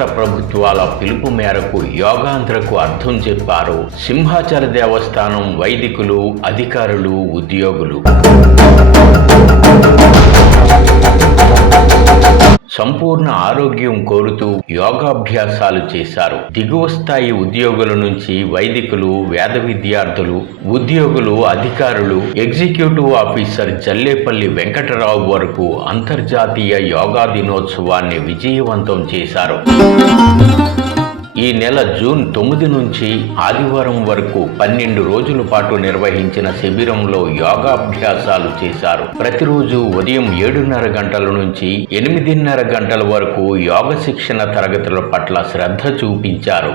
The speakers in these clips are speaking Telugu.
రాష్ట్ర ప్రభుత్వాల పిలుపు మేరకు యోగాంధ్రకు అర్థం చెప్పారు సింహాచల దేవస్థానం వైదికులు, అధికారులు, ఉద్యోగులు. సంపూర్ణ ఆరోగ్యం కోరుతూ యోగాభ్యాసాలు చేశారు. దిగువ స్థాయి ఉద్యోగుల నుంచి వైదికులు, వేద విద్యార్థులు, ఉద్యోగులు, అధికారులు, ఎగ్జిక్యూటివ్ ఆఫీసర్ జల్లేపల్లి వెంకటరావు వరకు అంతర్జాతీయ యోగా దినోత్సవాన్ని విజయవంతం చేశారు. ఈ నెల జూన్ 9 నుంచి ఆదివారం వరకు 12 రోజుల పాటు నిర్వహించిన శిబిరంలో యోగాభ్యాసాలు చేశారు. ప్రతిరోజు ఉదయం 7:30 గంటల నుంచి 8:30 గంటల వరకు యోగ శిక్షణ తరగతుల పట్ల శ్రద్ధ చూపించారు.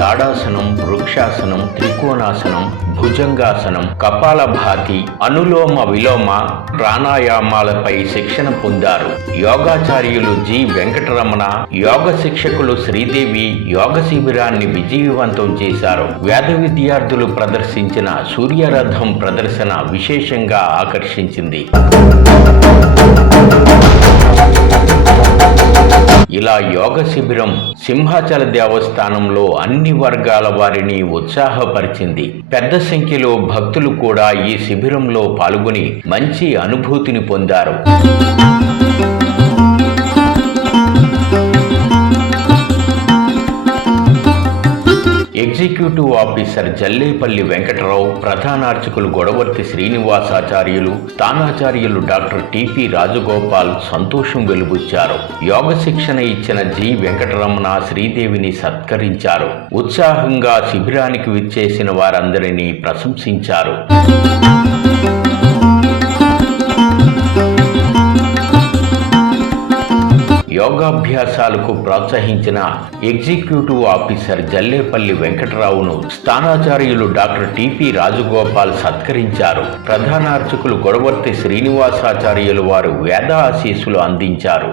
తాడాసనం, వృక్షాసనం, త్రికోణాసనం, భుజంగాసనం, కపాలభాతి, అనులోమ విలోమ ప్రాణాయామాలపై శిక్షణ పొందారు. యోగాచార్యులు జి వెంకటరమణ, యోగ శిక్షకులు శ్రీదేవి యోగ శిబిరాన్ని విజయవంతం చేశారు. వేద విద్యార్థులు ప్రదర్శించిన సూర్యరథం ప్రదర్శన విశేషంగా ఆకర్షించింది. ఇలా యోగ శిబిరం సింహాచల దేవస్థానంలో అన్ని వర్గాల వారిని ఉత్సాహపరిచింది. పెద్ద సంఖ్యలో భక్తులు కూడా ఈ శిబిరంలో పాల్గొని మంచి అనుభూతిని పొందారు. ఎగ్జిక్యూటివ్ ఆఫీసర్ జల్లేపల్లి వెంకటరావు, ప్రధానార్చకులు గొడవర్తి శ్రీనివాసాచార్యులు, స్థానాచార్యులు డాక్టర్ టిపి రాజగోపాల్ సంతోషం వెలుబుచ్చారు. యోగ శిక్షణ ఇచ్చిన జి వెంకటరమణ, శ్రీదేవిని సత్కరించారు. ఉత్సాహంగా శిబిరానికి విచ్చేసిన వారందరినీ ప్రశంసించారు. యోగాభ్యాసాలకు ప్రోత్సహించిన ఎగ్జిక్యూటివ్ ఆఫీసర్ జల్లేపల్లి వెంకటరావును స్థానాచార్యులు డాక్టర్ టిపి రాజగోపాల్ సత్కరించారు. ప్రధానార్చకులు గొడవర్తి శ్రీనివాసాచార్యులు వారు వేద ఆశీస్సులు అందించారు.